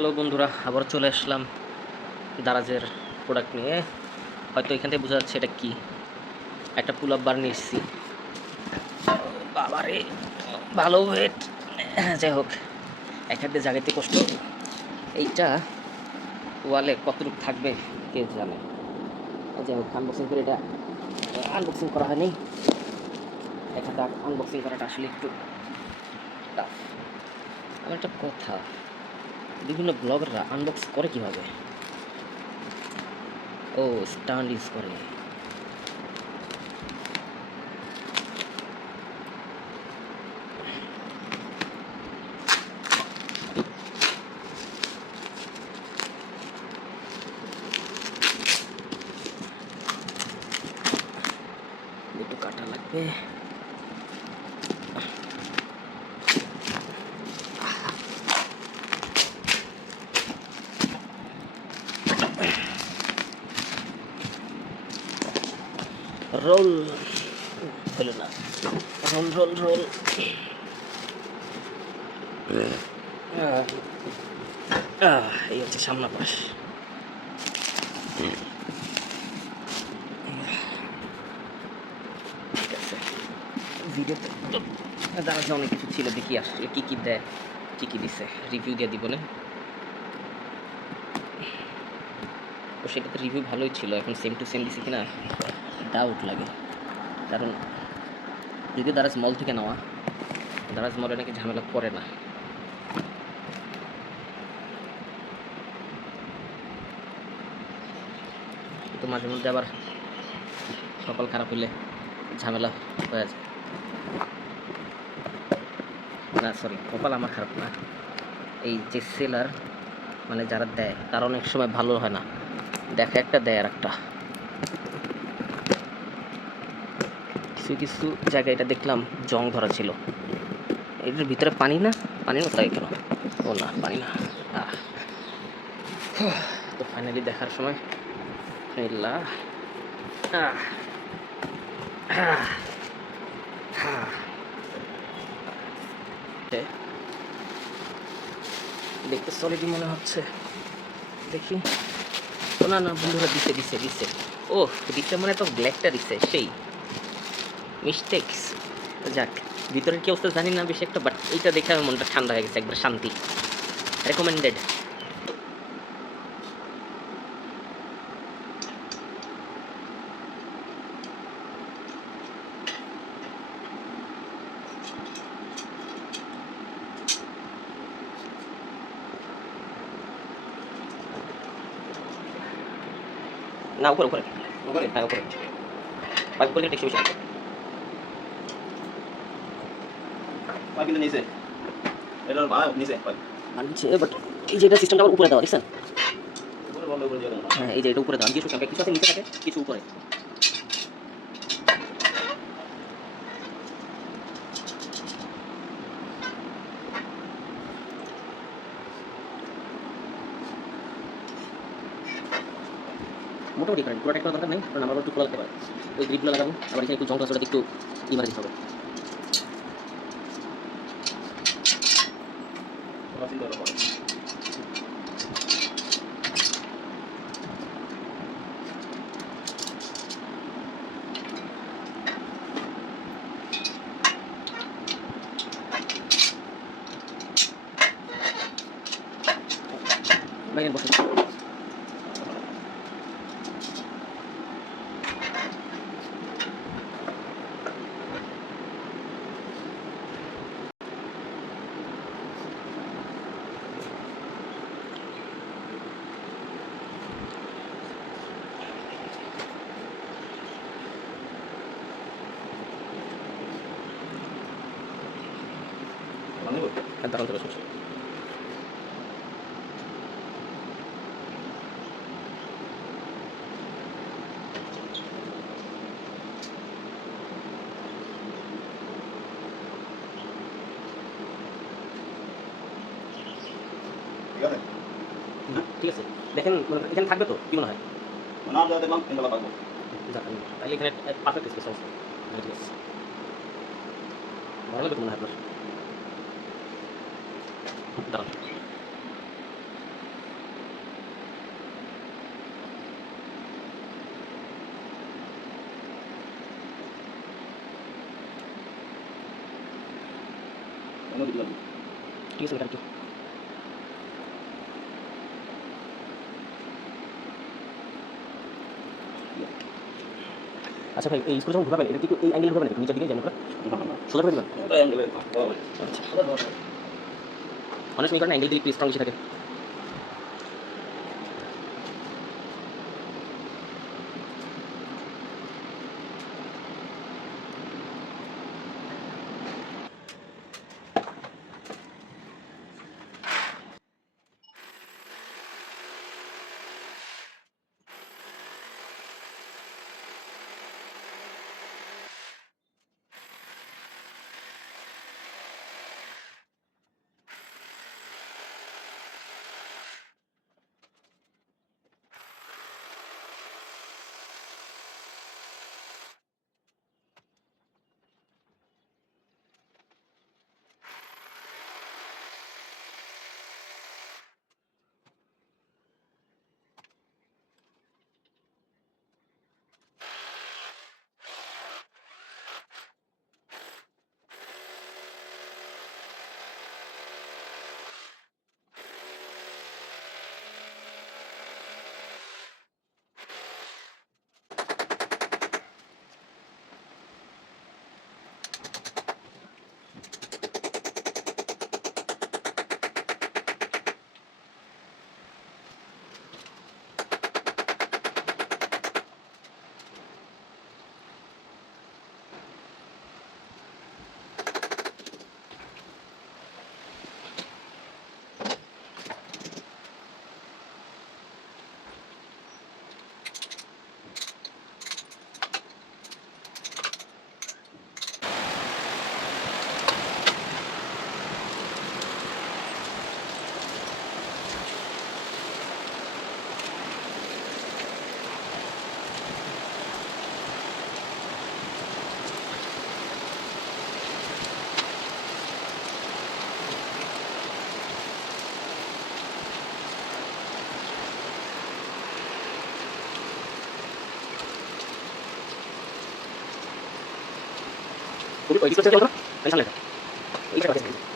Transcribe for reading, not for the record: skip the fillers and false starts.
Hello বন্ধুরা, আবার চলে আসলাম দারাজের প্রোডাক্ট নিয়ে। হয়তো এখান থেকে বোঝা যাচ্ছে এটা কি, একটা পুল আপ বার নিয়ে এসেছি। বাবারে, ভালো ওয়েট। যাই হোক, এক হাতে জাগাইতে কষ্ট। এইটা ওয়ালে কতটুকু থাকবে কে জানে। যাই হোক, আনবক্সিং করে এটা আনবক্সিং করা হয়নি। এক হাতে আনবক্সিং করাটা আসলে একটু টাফ। আমার একটা কথা, বিভিন্ন ব্লগাররা আনবক্স করে কিভাবে? ও, স্ট্যান্ড ইউজ করে। একটু কাটা লাগবে। রোল হলো না, রোল রোল রোল। এই হচ্ছে সামনা পাশ। ঠিক আছে, ভিডিওতে দাঁড়া যে অনেক কিছু ছিল, দেখি আসলে কী কী দেয়, কী কী দিছে, রিভিউ দিয়ে দিব না। তো সেটাতে রিভিউ ভালোই ছিল, এখন সেম টু সেম দিছে কিনা ডাউট লাগে। কারণ যদি দারাজ মল থেকে নেওয়া, দারাজ মলে নাকি ঝামেলা করে না। তো মাঝে মধ্যে আবার কপাল খারাপ হলে ঝামেলা হয়ে যায়। না সরি, কপাল আমার খারাপ না, এই যে সেলার মানে যারা দেয় তারা অনেক সময় ভালো হয় না, দেখা একটা দেয় আর একটা। কিছু কিছু জায়গায় এটা দেখলাম জং ধরা ছিল। এটার ভিতরে পানি না, পানি না তাই কেন? ও না, পানি না। তো ফাইনালি দেখার সময় দেখতে সলিডই মনে হচ্ছে। দেখি, ও না না বন্ধুরা, দিছে দিছে দিছে। ও দিছে মানে তো ব্ল্যাকটা দিছে, সেই মিস্টেক্স। যাক, ভিতরের কি অবস্থা জানি না বেশি একটা, বাট এইটা দেখে আমার মনটা ঠান্ডা হয়ে গেছে, একবার শান্তি। রেকমেন্ডেড। না উপরে উপরে উপরে, হ্যাঁ উপরে, পাইপ করলে টেকসই বেশি। পাইপ কিন্তু নিচে, এটা ভালো নিচে পাইপ আনছে, বাট এই যে এটা সিস্টেমটা আবার উপরে দেওয়া, দেখছেন? উপরে বন্ধ করে দিয়ে দাও। হ্যাঁ, এই যে এটা উপরে দেওয়া, কিছু কিছু আছে নিচে থাকে, কিছু উপরে। মোটামুটি কারেন্ট পুরোটা একটা দরকার নেই, কারণ আমরা একটু খোলা লাগতে পারে। ওই গ্রিপগুলো লাগাবো, আবার এখানে একটু জং আছে, ওটাতে একটু ইমার্জেন্সি হবে। ওয়াশিং করার পরে বাইরে বসে মানে বল দাঁড়ান চলে আসুন। ঠিক আছে ঠিক আছে, দেখেন এখানে থাকবে তো, কি মনে হয়? না যা দেখলাম ইনশাআল্লাহ পাবো। তাহলে এখানে পারফেক্ট স্পেস আছে। ঠিক আছে, ভালো লাগবে তো মনে হয় আপনার? দাঁড়ান, অন্য দিকে যাবো। ঠিক আছে একটু আচ্ছা ভাই এই স্কুল যখন ঢুকাবেন এটা কি এই অ্যাঙ্গেল ঢুকাবেন একটু নিচের দিকে জানি সোজা করে দিবেন ওটা অ্যাঙ্গেলে আচ্ছা অনেক সময় কারণে অ্যাঙ্গেল দিকে একটু স্ট্রং বেশি থাকে ওই ডিসপ্লে চেঞ্জ করো টেনশন লেখা এইটা